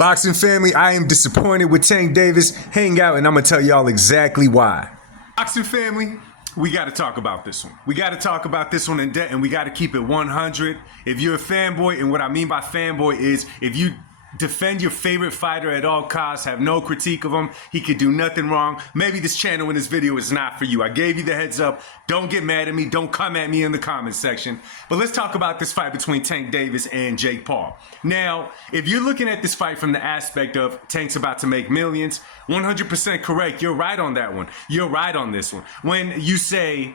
Boxing family, I am disappointed with Tankdavis. Hang out and I'm going to tell y'all exactly why. Boxing family, we got to talk about this one. We got to talk about this one in depth, and we got to keep it 100. If you're a fanboy, and what I mean by fanboy is if you defend your favorite fighter at all costs, have no critique of him, he could do nothing wrong, maybe this channel and this video is not for you. I gave you the heads up. Don't get mad at me. Don't come at me in the comments section. But let's talk about this fight between Tankdavis and Jake Paul. Now, if you're looking at this fight from the aspect of Tank's about to make millions, 100% correct. You're right on that one. You're right on this one. When you say,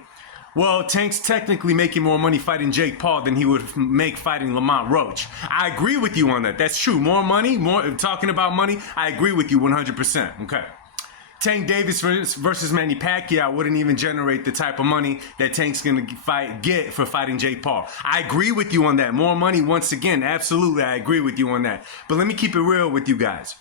well, Tank's technically making more money fighting Jake Paul than he would make fighting Lamont Roach. I agree with you on that. That's true. More money, talking about money, I agree with you 100%. Okay. Tankdavis versus Manny Pacquiao wouldn't even generate the type of money that Tank's going to get for fighting Jake Paul. I agree with you on that. More money, once again, absolutely, I agree with you on that. But let me keep it real with you guys.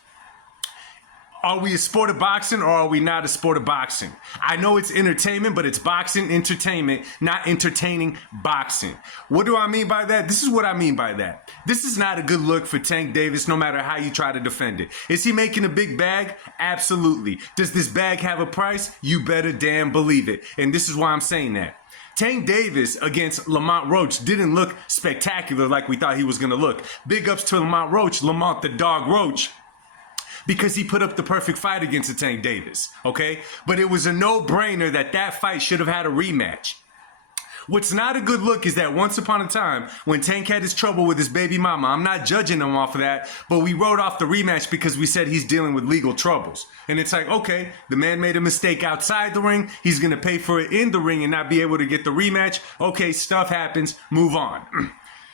Are we a sport of boxing or are we not a sport of boxing? I know it's entertainment, but it's boxing entertainment, not entertaining boxing. What do I mean by that? This is what I mean by that. This is not a good look for Tankdavis, no matter how you try to defend it. Is he making a big bag? Absolutely. Does this bag have a price? You better damn believe it. And this is why I'm saying that. Tankdavis against Lamont Roach didn't look spectacular like we thought he was going to look. Big ups to Lamont Roach, Lamont the dog Roach, because he put up the perfect fight against the Tankdavis, okay? But it was a no-brainer that that fight should have had a rematch. What's not a good look is that once upon a time, when Tank had his trouble with his baby mama, I'm not judging him off of that, but we wrote off the rematch because we said he's dealing with legal troubles. And it's like, okay, the man made a mistake outside the ring. He's going to pay for it in the ring and not be able to get the rematch. Okay, stuff happens. Move on.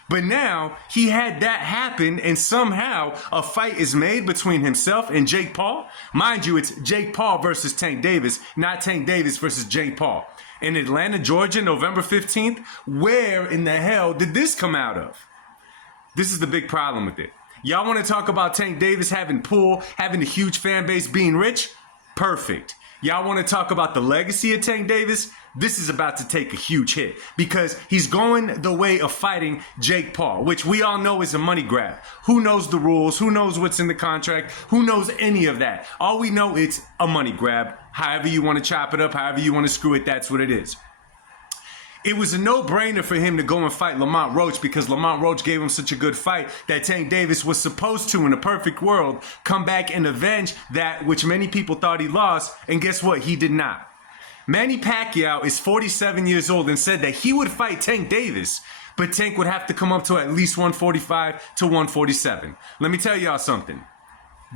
But now he had that happen and somehow a fight is made between himself and Jake Paul. Mind you, it's Jake Paul versus Tankdavis, not Tankdavis versus Jake Paul. In Atlanta, Georgia, November 15th, where in the hell did this come out of? This is the big problem with it. Y'all want to talk about Tankdavis having pull, having a huge fan base, being rich? Perfect. Y'all want to talk about the legacy of Tankdavis? This is about to take a huge hit because he's going the way of fighting Jake Paul, which we all know is a money grab. Who knows the rules? Who knows what's in the contract? Who knows any of that? All we know it's a money grab. However you want to chop it up, however you want to screw it, that's what it is. It was a no-brainer for him to go and fight Lamont Roach because Lamont Roach gave him such a good fight that Tankdavis was supposed to, in a perfect world, come back and avenge that which many people thought he lost, and guess what? He did not. Manny Pacquiao is 47 years old and said that he would fight Tankdavis, but Tank would have to come up to at least 145 to 147. Let me tell y'all something.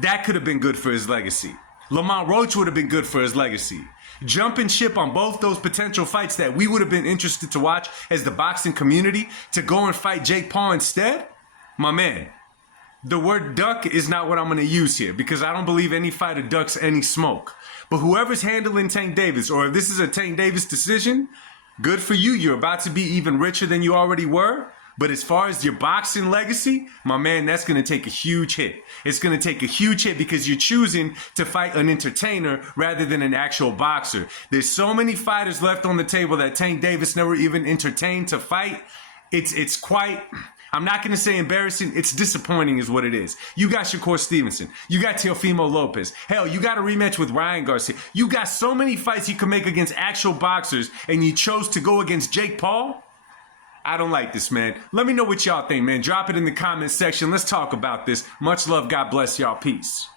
That could have been good for his legacy. Lamont Roach would have been good for his legacy. Jumping ship on both those potential fights that we would have been interested to watch as the boxing community to go and fight Jake Paul instead? My man, the word duck is not what I'm going to use here because I don't believe any fighter ducks any smoke. But whoever's handling Tankdavis, or if this is a Tankdavis decision, good for you. You're about to be even richer than you already were. But as far as your boxing legacy, my man, that's going to take a huge hit. It's going to take a huge hit because you're choosing to fight an entertainer rather than an actual boxer. There's so many fighters left on the table that Tankdavis never even entertained to fight. It's quite, I'm not going to say embarrassing. It's disappointing is what it is. You got Shakur Stevenson. You got Teofimo Lopez. Hell, you got a rematch with Ryan Garcia. You got so many fights you can make against actual boxers, and you chose to go against Jake Paul? I don't like this, man. Let me know what y'all think, man. Drop it in the comments section. Let's talk about this. Much love. God bless y'all. Peace.